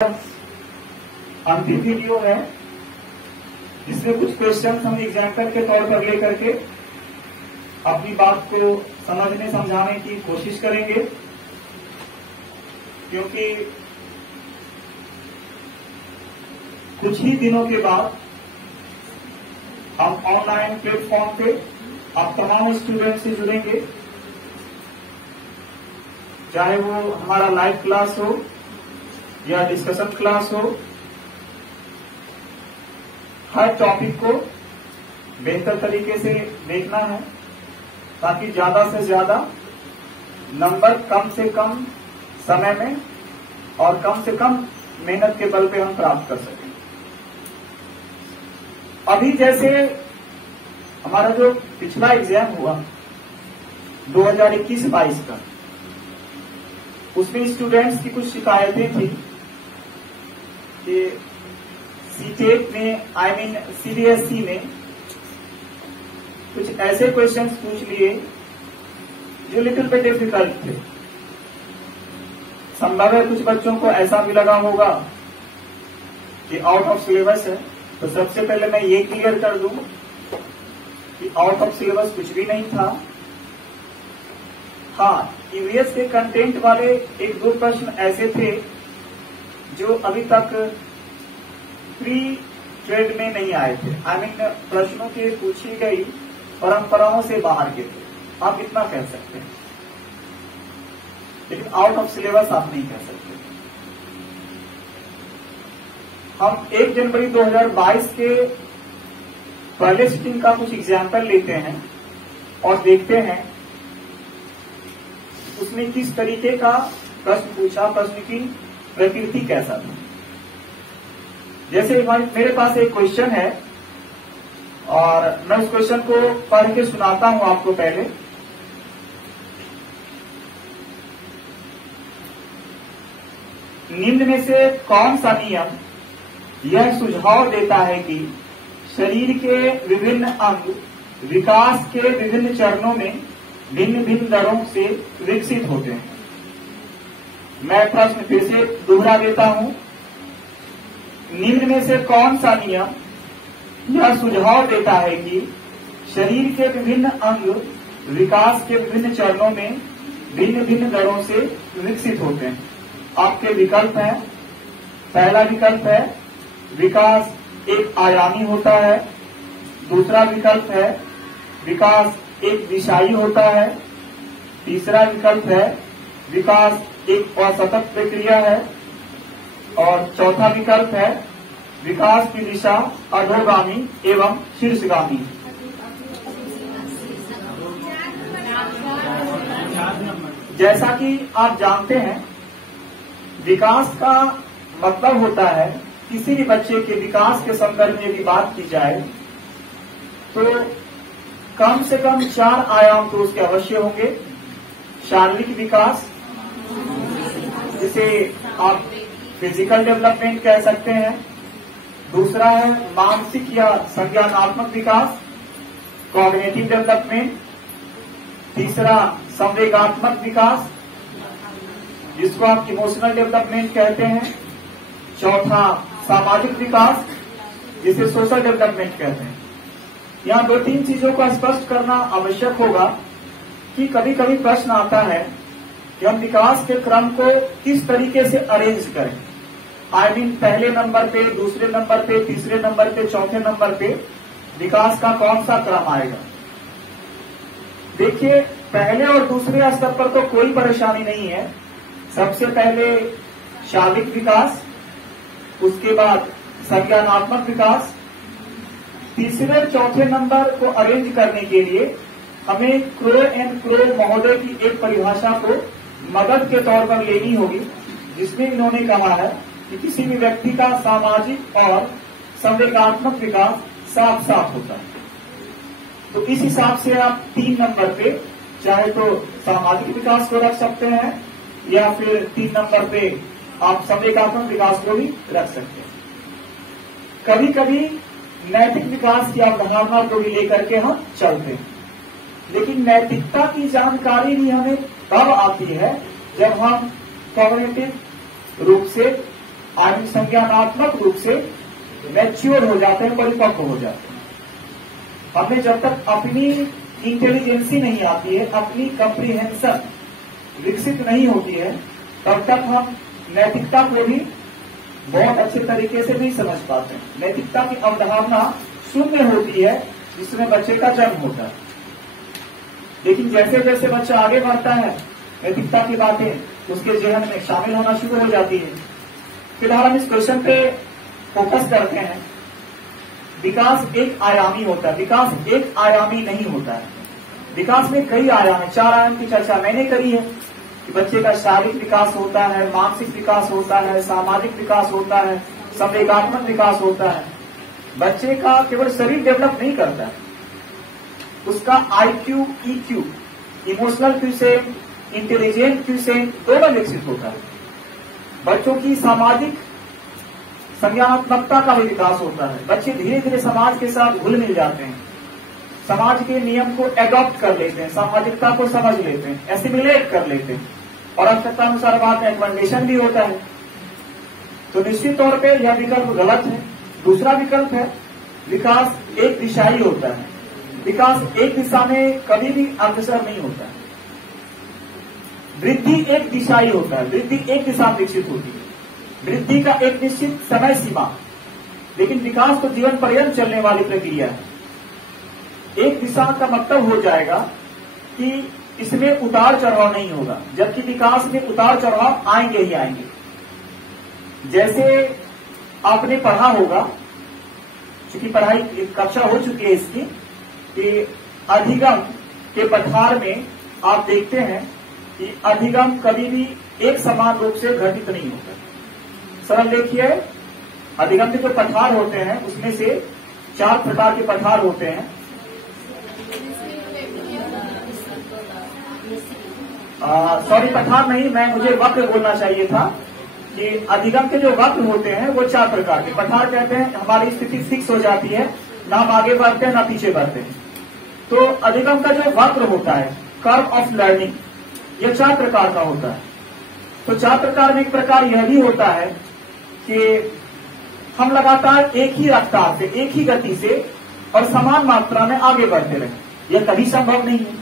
अंतिम वीडियो है जिसमें कुछ क्वेश्चन हम एग्जाम्पल के तौर पर लेकर के अपनी बात को समझने समझाने की कोशिश करेंगे, क्योंकि कुछ ही दिनों के बाद हम ऑनलाइन प्लेटफॉर्म पे आप तमाम स्टूडेंट से जुड़ेंगे, चाहे वो हमारा लाइव क्लास हो या डिस्कशन क्लास हो। हर टॉपिक को बेहतर तरीके से देखना है ताकि ज्यादा से ज्यादा नंबर कम से कम समय में और कम से कम मेहनत के बल पे हम प्राप्त कर सकें। अभी जैसे हमारा जो पिछला एग्जाम हुआ 2021-22 का, उसमें स्टूडेंट्स की कुछ शिकायतें थी कि सीटेट में सीबीएसई में कुछ ऐसे क्वेश्चंस पूछ लिए जो लिटिल बिट डिफिकल्ट थे। संभव है कुछ बच्चों को ऐसा भी लगा होगा कि आउट ऑफ सिलेबस है, तो सबसे पहले मैं ये क्लियर कर दूं कि आउट ऑफ सिलेबस कुछ भी नहीं था। हाँ, ईवीएस के कंटेंट वाले एक दो प्रश्न ऐसे थे जो अभी तक प्री ट्रेड में नहीं आए थे। प्रश्नों की पूछी गई परंपराओं से बाहर के थे, आप इतना कह सकते हैं, लेकिन आउट ऑफ सिलेबस आप नहीं कह सकते। हम 1 जनवरी 2022 के पहले सिटिंग का कुछ एग्जाम्पल लेते हैं और देखते हैं उसने किस तरीके का प्रश्न पूछा, प्रश्न की प्रकृति कैसा था। जैसे मेरे पास एक क्वेश्चन है और मैं उस क्वेश्चन को पढ़ के सुनाता हूं आपको। पहले निम्न में से कौन सा नियम यह सुझाव देता है कि शरीर के विभिन्न अंग विकास के विभिन्न चरणों में भिन्न भिन्न दरों से विकसित होते हैं। मैं प्रश्न फिर से दोहरा देता हूं। निम्न में से कौन सा नियम यह सुझाव देता है कि शरीर के विभिन्न अंग विकास के विभिन्न चरणों में भिन्न भिन्न दरों से विकसित होते हैं। आपके विकल्प हैं। पहला विकल्प है विकास एक आयामी होता है। दूसरा विकल्प है विकास एक दिशाई होता है। तीसरा विकल्प है विकास एक असतत प्रक्रिया है। और चौथा विकल्प है विकास की दिशा अधोगामी एवं शीर्षगामी। जैसा कि आप जानते हैं, विकास का मतलब होता है किसी भी बच्चे के विकास के संदर्भ में भी बात की जाए तो कम से कम 4 आयाम तो उसके अवश्य होंगे। शारीरिक विकास, जिसे आप फिजिकल डेवलपमेंट कह सकते हैं। दूसरा है मानसिक या संज्ञानात्मक विकास, कॉग्निटिव डेवलपमेंट। तीसरा संवेगात्मक विकास, जिसको आप इमोशनल डेवलपमेंट कहते हैं। चौथा सामाजिक विकास, जिसे सोशल डेवलपमेंट कहते हैं। यहाँ 2-3 चीजों को स्पष्ट करना आवश्यक होगा कि कभी कभी प्रश्न आता है कि हम विकास के क्रम को किस तरीके से अरेंज करें। पहले नंबर पे, दूसरे नंबर पे, तीसरे नंबर पे, चौथे नंबर पे विकास का कौन सा क्रम आएगा। देखिए, पहले और दूसरे स्तर पर तो कोई परेशानी नहीं है। सबसे पहले शारीरिक विकास, उसके बाद संज्ञानात्मक विकास। तीसरे चौथे नंबर को अरेंज करने के लिए हमें क्रो एंड क्रो महोदय की एक परिभाषा को मदद के तौर पर लेनी होगी, जिसमें इन्होंने कहा है कि किसी भी व्यक्ति का सामाजिक और संवेगात्मक विकास साथ साथ होता है। तो इस हिसाब से आप 3 नंबर पे चाहे तो सामाजिक विकास को रख सकते हैं या फिर 3 नंबर पे आप संवेगात्मक विकास को भी रख सकते हैं। कभी कभी नैतिक विकास की अवधारणा को भी लेकर के हम चलते हैं, लेकिन नैतिकता की जानकारी भी हमें तब आती है जब हम कॉग्निटिव रूप से आदमी संज्ञानात्मक रूप से मैच्योर हो जाते हैं, परिपक्व हो जाते हैं। हमें जब तक अपनी इंटेलिजेंसी नहीं आती है, अपनी कॉम्प्रिहेंशन विकसित नहीं होती है, तब तक हम नैतिकता को भी बहुत अच्छे तरीके से नहीं समझ पाते हैं। नैतिकता की अवधारणा शून्य होती है जिसमें बच्चे का जन्म होता है। लेकिन जैसे जैसे बच्चा आगे बढ़ता है, नैतिकता की बातें उसके जीवन में शामिल होना शुरू हो जाती है। फिलहाल हम इस क्वेश्चन पे फोकस करते हैं। विकास एक आयामी होता है, विकास एक आयामी नहीं होता है। विकास में कई आयाम है, 4 आयाम की चर्चा मैंने करी है कि बच्चे का शारीरिक विकास होता है, मानसिक विकास होता है, सामाजिक विकास होता है, संवेगात्मक विकास होता है। बच्चे का केवल शरीर डेवलप नहीं करता है, उसका IQ, EQ, emotional quiescent, intelligent quiescent दोनों विकसित होता है। बच्चों की सामाजिक संज्ञानात्मकता का भी विकास होता है। बच्चे धीरे धीरे समाज के साथ घुल मिल जाते हैं, समाज के नियम को एडॉप्ट कर लेते हैं, सामाजिकता को समझ लेते हैं, एसिमिलेट कर लेते हैं, और आवश्यकता अनुसार बाद में एक्सपेंडेशन भी होता है। तो निश्चित तौर पे यह विकल्प गलत है। दूसरा विकल्प है विकास एक दिशाई होता है। विकास एक दिशा में कभी भी अग्रसर नहीं होता है। वृद्धि एक दिशाई होता है, वृद्धि एक दिशा में विकसित होती है, वृद्धि का एक निश्चित समय सीमा। लेकिन विकास तो जीवन पर्यंत चलने वाली प्रक्रिया है। एक दिशा का मतलब हो जाएगा कि इसमें उतार चढ़ाव नहीं होगा, जबकि विकास में उतार चढ़ाव आएंगे ही आएंगे। जैसे आपने पढ़ा होगा, चूंकि पढ़ाई कक्षा हो चुकी है इसकी, कि अधिगम के पठार में आप देखते हैं कि अधिगम कभी भी एक समान रूप से घटित नहीं होता। सरल देखिए, अधिगम के जो पठार होते हैं उसमें से 4 प्रकार के पठार होते हैं। सॉरी, पठार नहीं, मुझे वक्र बोलना चाहिए था कि अधिगम के जो वक्र होते हैं वो 4 प्रकार के। पठार कहते हैं हमारी स्थिति फिक्स हो जाती है, ना हम आगे बढ़ते हैं ना पीछे बढ़ते हैं। तो अधिगम का जो वक्र होता है, कर्व ऑफ लर्निंग, ये 4 प्रकार का होता है। तो 4 प्रकार में एक प्रकार यह भी होता है कि हम लगातार एक ही रफ्तार से, एक ही गति से और समान मात्रा में आगे बढ़ते रहें। यह कभी संभव नहीं है।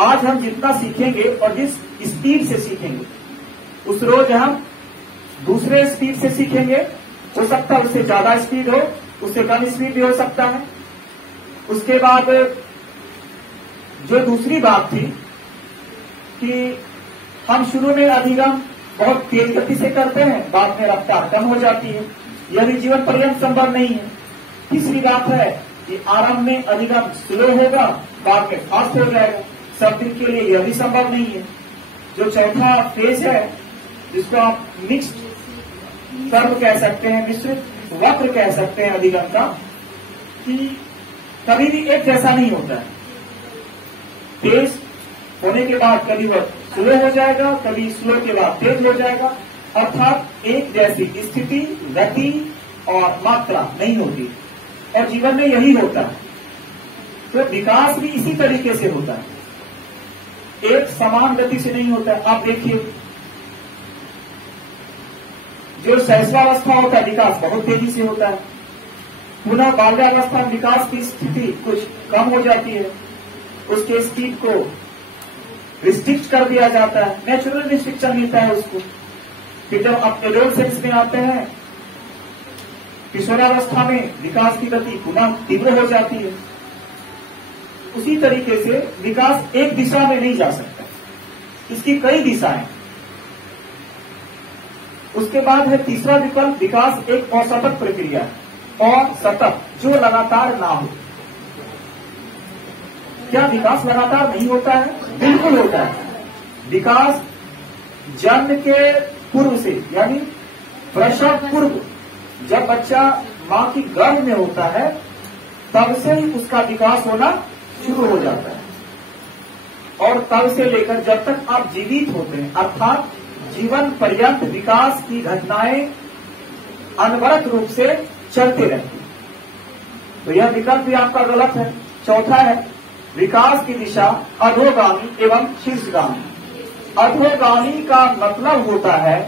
आज हम जितना सीखेंगे और जिस स्पीड से सीखेंगे, उस रोज हम दूसरे स्पीड से सीखेंगे। हो सकता है उससे ज्यादा स्पीड हो, उससे कम स्पीड भी हो सकता है। उसके बाद जो दूसरी बात थी कि हम शुरू में अधिगम बहुत तेज गति से करते हैं, बाद में रफ्तार कम हो जाती है। यह भी जीवन पर्यंत संभव नहीं है। तीसरी बात है कि आरंभ में अधिगम स्लो होगा, बाद में फास्ट हो जाएगा। सब दिन के लिए यह भी संभव नहीं है। जो चौथा फेज है, जिसको आप मिक्स्ड कर्व कह सकते हैं, मिश्रित वक्र कह सकते हैं अधिगम का, कि कभी भी एक जैसा नहीं होता है। तेज होने के बाद कभी वह स्लो हो जाएगा, कभी स्लो के बाद तेज हो जाएगा। अर्थात एक जैसी स्थिति, गति और मात्रा नहीं होती, और जीवन में यही होता है। तो विकास भी इसी तरीके से होता है, एक समान गति से नहीं होता है। आप देखिए, जो शैशवावस्था होता है विकास बहुत तेजी से होता है, पुनः बाल्यावस्था में विकास की स्थिति कुछ कम हो जाती है, उसके स्पीड को रिस्ट्रिक्ट कर दिया जाता है, नेचुरल रिस्ट्रिक्शन मिलता है उसको। फिर जब आप एडोलसेंस में आते हैं, किशोरावस्था में विकास की गति पुनः तीव्र हो जाती है। उसी तरीके से विकास एक दिशा में नहीं जा सकता, इसकी कई दिशाएं। उसके बाद है तीसरा विकल्प, विकास एक असतत प्रक्रिया है, और सतत, जो लगातार ना हो। क्या विकास लगातार नहीं होता है? बिल्कुल होता है। विकास जन्म के पूर्व से, यानी प्रसव पूर्व, जब बच्चा मां की गर्भ में होता है, तब से ही उसका विकास होना शुरू हो जाता है, और तब से लेकर जब तक आप जीवित होते हैं, अर्थात जीवन पर्यंत विकास की घटनाएं अनवरत रूप से चलते रहती हैं। तो यह विकल्प भी आपका गलत है। चौथा है विकास की दिशा अधोगामी एवं शीर्षगामी। अधोगामी का मतलब होता है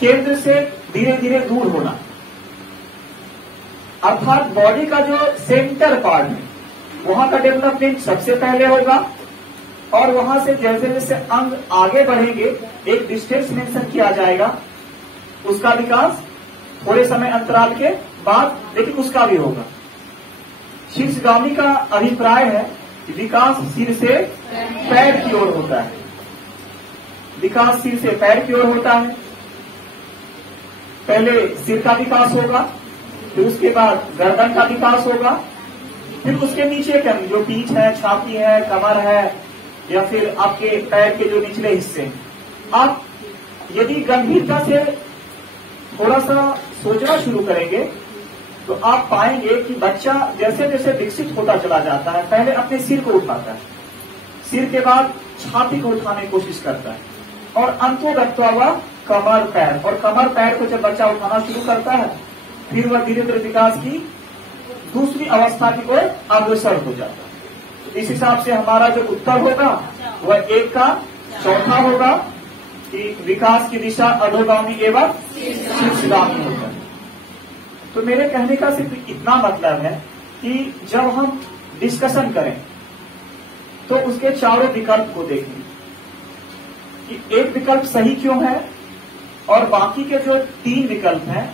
केंद्र से धीरे धीरे दूर होना, अर्थात बॉडी का जो सेंटर पार्ट है वहां का डेवलपमेंट सबसे पहले होगा, और वहां से जैसे जैसे अंग आगे बढ़ेंगे एक डिस्टेंस मेंशन किया जाएगा, उसका विकास थोड़े समय अंतराल के बाद, लेकिन उसका भी होगा। शीर्षगामी का अभिप्राय है कि विकास सिर से पैर की ओर होता है, विकास सिर से पैर की ओर होता है। पहले सिर का विकास होगा, फिर उसके बाद गर्दन का विकास होगा, फिर उसके नीचे के जो पीठ है, छाती है, कमर है, या फिर आपके पैर के जो निचले हिस्से। आप यदि गंभीरता से थोड़ा सा सोचना शुरू करेंगे तो आप पाएंगे कि बच्चा जैसे जैसे विकसित होता चला जाता है, पहले अपने सिर को उठाता है, सिर के बाद छाती को उठाने की कोशिश करता है, और अंतों रखता हुआ कमर पैर, और कमर पैर को जब बच्चा उठाना शुरू करता है फिर वह धीरे धीरे विकास की दूसरी अवस्था की ओर अग्रसर हो जाता है। इस हिसाब से हमारा जो उत्तर होगा वह 1 का चौथा होगा कि विकास की दिशा अधोगामी एवं शीर्षगामी होता है। तो मेरे कहने का सिर्फ इतना मतलब है कि जब हम डिस्कशन करें तो उसके चारों विकल्प को देखें कि एक विकल्प सही क्यों है, और बाकी के जो 3 विकल्प हैं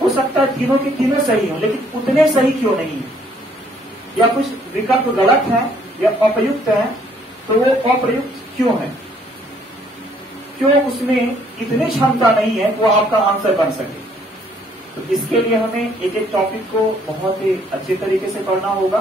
हो सकता है तीनों के तीनों सही हो, लेकिन उतने सही क्यों नहीं है, या कुछ विकल्प गलत है या अप्रयुक्त है, तो वो अप्रयुक्त क्यों है, क्यों उसमें इतनी क्षमता नहीं है वो आपका आंसर बन सके। तो इसके लिए हमें एक एक टॉपिक को बहुत ही अच्छे तरीके से पढ़ना होगा।